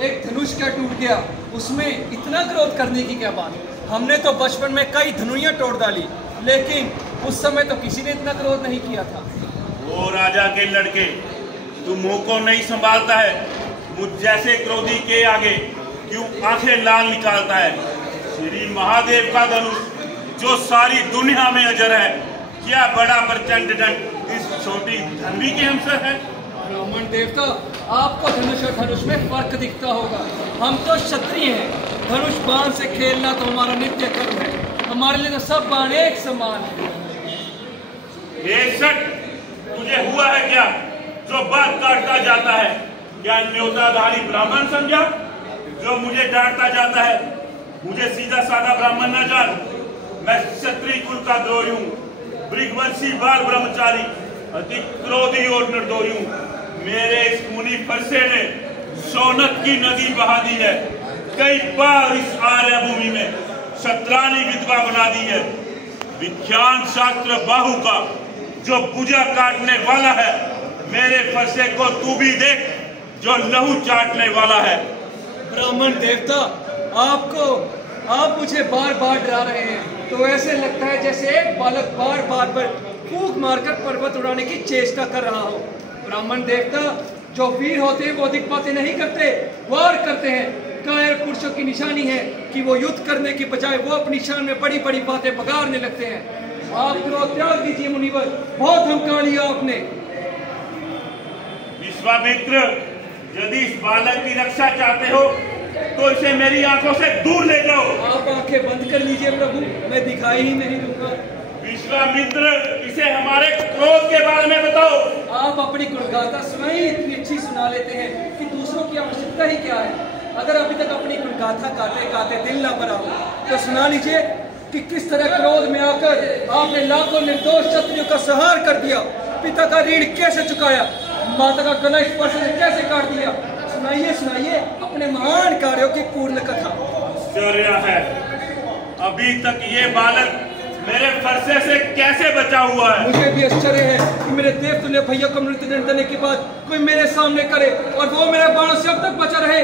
एक धनुष क्या टूट गया, उसमें इतना क्रोध करने की क्या बात। हमने तो बचपन में कई धनुइयां तोड़ डाली, लेकिन उस समय तो किसी ने इतना क्रोध नहीं किया था। वो राजा के लड़के, तू मुंह को नहीं संभालता है। मुझ जैसे क्रोधी के आगे क्यों आंखें लाल निकालता है। श्री महादेव का धनुष जो सारी दुनिया में अजर है, क्या बड़ा प्रचंड दंड इस छोटी धनवी के हमसर है। ब्राह्मण देवता, आपको धनुष और धनुष में फर्क दिखता होगा। हम तो क्षत्रिय हैं, धनुष बाण से खेलना तो हमारा नित्य कर्म है। हमारे लिए तो सब बाण एक समान है। बेशक तुझे हुआ है क्या जो बात काटता जाता है? क्या न्योताधारी ब्राह्मण समझा जो मुझे डांटता जाता है? मुझे सीधा साधा ब्राह्मण न जान। मैं क्षत्रिय कुल का द्रोही हूँ, भृगवंशी बाल ब्रह्मचारी, अति क्रोधी और निर्दोही हूँ। मेरे इस मुनि फरसे ने शौनक की नदी बहा दी है। कई बार इस आर्य भूमि में क्षत्रानी विधवा बना दी है। विज्ञान शास्त्र बाहु का जो भुजा काटने वाला है, मेरे फरसे को तू भी देख जो लहू चाटने वाला है। ब्राह्मण देवता, आप मुझे बार बार डरा रहे हैं, तो ऐसे लगता है जैसे एक बालक बार बार पर फूंक मारकर पर्वत उड़ाने की चेष्टा कर रहा हो। ब्राह्मण देवता, जो वीर होते हैं वो अधिक बातें नहीं करते, वार करते हैं। कायर पुरुषों की निशानी है कि वो युद्ध करने की बजाय वो अपनी शान में बड़ी बड़ी बातें बगाड़ने लगते हैं। आप क्रोध त्याग दीजिए मुनिवर, बहुत धमका लिया आपने। विश्वामित्र, यदि इस बालक की रक्षा चाहते हो तो इसे मेरी आंखों से दूर ले जाओ। आप आंखें बंद कर लीजिए प्रभु, मैं दिखाई ही नहीं दूंगा। विश्वामित्र, इसे हमारे क्रोध के बारे में बताओ। आप अपनी गुणगाथा सुनाई इतनी अच्छी सुना लेते हैं कि दूसरों की आवश्यकता ही क्या है। अगर अभी तक अपनी गुणगाथा गाते गाते दिल ना भरा हो तो सुना लीजिए कि किस तरह क्रोध में आकर आपने लाखों निर्दोष क्षत्रियों का संहार कर दिया, पिता का ऋण कैसे चुकाया, माता का गला स्पर्श से कैसे काट दिया। सुनाइए सुनाइए अपने महान कार्यों की पूर्ण कथा। आश्चर्य है, अभी तक ये बालक मेरे फरसे से कैसे बचा हुआ है। मुझे भी आश्चर्य है कि मेरे देवतुल्य भैया को मृत्यु दंड देने के बाद कोई मेरे सामने करे और वो मेरे बाणों से अब तक बचा रहे।